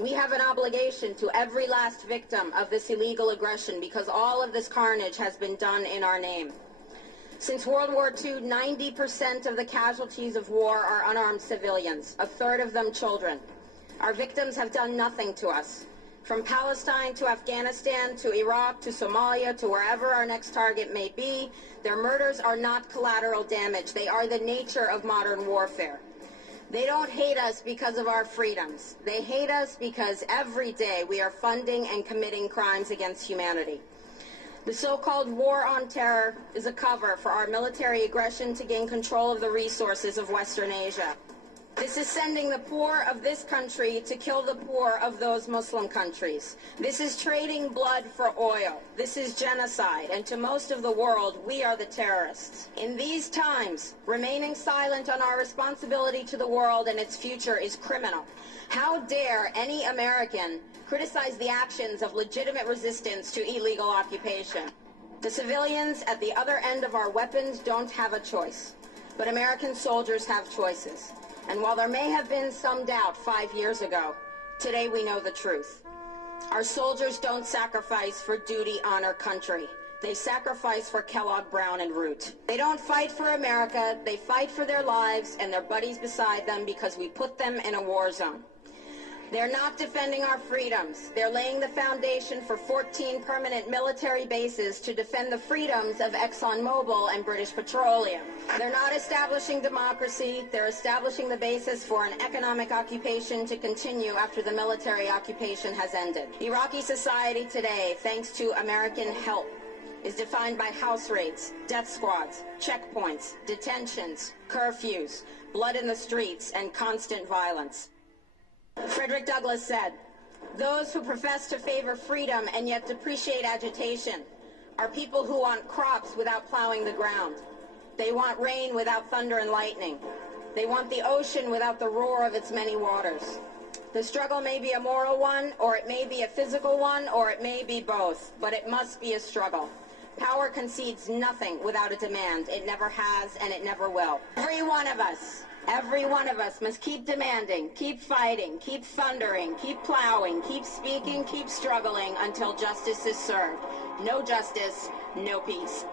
We have an obligation to every last victim of this illegal aggression because all of this carnage has been done in our name. Since World War II, 90% of the casualties of war are unarmed civilians, a third of them children. Our victims have done nothing to us. From Palestine to Afghanistan to Iraq to Somalia to wherever our next target may be, their murders are not collateral damage. They are the nature of modern warfare. They don't hate us because of our freedoms. They hate us because every day we are funding and committing crimes against humanity. The so-called war on terror is a cover for our military aggression to gain control of the resources of Western Asia. This is sending the poor of this country to kill the poor of those Muslim countries. This is trading blood for oil. This is genocide, and to most of the world, we are the terrorists. In these times, remaining silent on our responsibility to the world and its future is criminal. How dare any American criticize the actions of legitimate resistance to illegal occupation? The civilians at the other end of our weapons don't have a choice, but American soldiers have choices. And while there may have been some doubt 5 years ago, today we know the truth. Our soldiers don't sacrifice for duty, honor, country. They sacrifice for Kellogg, Brown, and Root. They don't fight for America. They fight for their lives and their buddies beside them because we put them in a war zone. They're not defending our freedoms. They're laying the foundation for 14 permanent military bases to defend the freedoms of ExxonMobil and British Petroleum. They're not establishing democracy. They're establishing the basis for an economic occupation to continue after the military occupation has ended. Iraqi society today, thanks to American help, is defined by house raids, death squads, checkpoints, detentions, curfews, blood in the streets, and constant violence. Frederick Douglass said, "Those who profess to favor freedom and yet depreciate agitation are people who want crops without plowing the ground. They want rain without thunder and lightning. They want the ocean without the roar of its many waters." The struggle may be a moral one, or it may be a physical one, or it may be both, but it must be a struggle. Power concedes nothing without a demand. It never has, and it never will. Every one of us must keep demanding, keep fighting, keep thundering, keep plowing, keep speaking, keep struggling until justice is served. No justice, no peace.